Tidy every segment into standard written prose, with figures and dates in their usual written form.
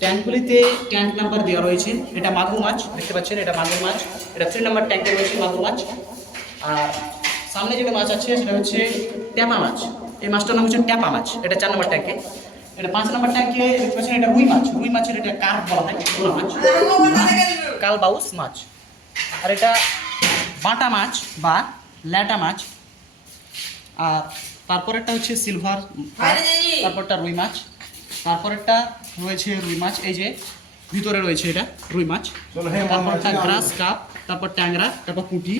ট্যাঙ্কগুলিতে tank number দেওয়া রয়েছে। এটা মাগুর মাছ দেখতে পাচ্ছেন, এটা মাগুর মাছ, এটা 3 নম্বর ট্যাঙ্কে রয়েছে মাগুর মাছ। আর সামনে যেটা মাছ আছে সেটা হচ্ছে ট্যাপা মাছ। এই মাছটার নাম হচ্ছে ট্যাপা মাছ, এটা 4 নম্বর ট্যাঙ্কে। এটা 5 নম্বর ট্যাঙ্কে দেখতে পাচ্ছেন, এটা রুই মাছ। রুই মাছের এটা কার্প বলা হয়, পোনা মাছ, কালবাউস মাছ। আর এটা বাটা মাছ বা ল্যাটা মাছ। আর তারপরেরটা হচ্ছে সিলভার, তারপরটা রুই মাছ, তারপরেরটা রয়েছে রুই মাছ, এই যে ভিতরে রয়েছে এটা রুই মাছ, তারপরটা গ্রাস কাপ, তারপর ট্যাংরা, তারপর পুঁটি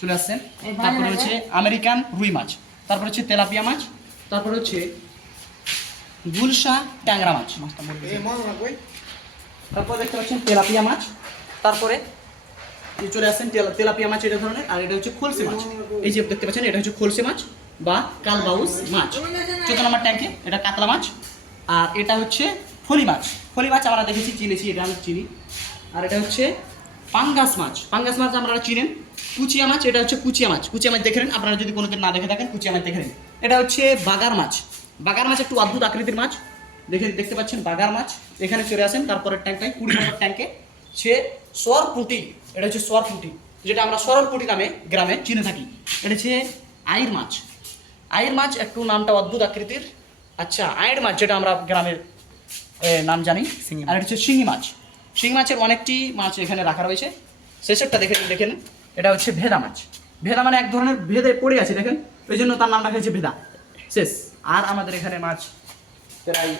চলে আসছেন। তারপরে হচ্ছে আমেরিকান রুই মাছ, তারপর হচ্ছে তেলাপিয়া মাছ, তারপর হচ্ছে গুলশা ট্যাংরা মাছ। তারপর দেখতে পাচ্ছেন তেলাপিয়া মাছ, তারপরে চলে আসছেন তেলাপিয়া মাছ এটা ধরনের। আর এটা হচ্ছে খলসি মাছ, এই যে দেখতে পাচ্ছেন এটা হচ্ছে খলসি মাছ বা কালবাউস মাছ। 14 নম্বর ট্যাঙ্কে এটা কাতলা মাছ। আর এটা হচ্ছে ফলি মাছ। ফলি মাছ আমরা দেখেছি, চিনেছি, এটা আমি চিনি। আর এটা হচ্ছে পাঙ্গাস মাছ। পাঙ্গাস মাছ আপনারা চিনেন। কুচিয়া মাছ, এটা হচ্ছে কুচিয়া মাছ। কুচিয়া মাছ দেখে নেন, আপনারা যদি কোনোদিন না দেখে থাকেন কুচিয়া মাছ দেখে নিন। এটা হচ্ছে বাগার মাছ। বাগার মাছ একটু অদ্ভুত আকৃতির মাছ, দেখতে পাচ্ছেন বাগার মাছ। এখানে চলে আসেন তারপরের ট্যাঙ্কটায় 20 নম্বর ট্যাঙ্কে সে সর পুঁটি। এটা হচ্ছে সর পুঁটি, যেটা আমরা সরল পুঁটি নামে গ্রামে চিনে থাকি। এটা হচ্ছে আইর মাছ। আইর মাছ একটু নামটা অদ্ভুত আকৃতির। আচ্ছা, আইর মাছ যেটা আমরা গ্রামের নাম জানি। আর এটা হচ্ছে শিঙি মাছ। শিঙি মাছের অনেকটি মাছ এখানে রাখা রয়েছে। শেষেরটা দেখেন, এটা হচ্ছে ভেদা মাছ। ভেদা মানে এক ধরনের ভেদে পড়ে আছে দেখেন, ওই জন্য তার নাম রাখা হয়েছে ভেদা। শেষ। আর আমাদের এখানে মাছ প্রায়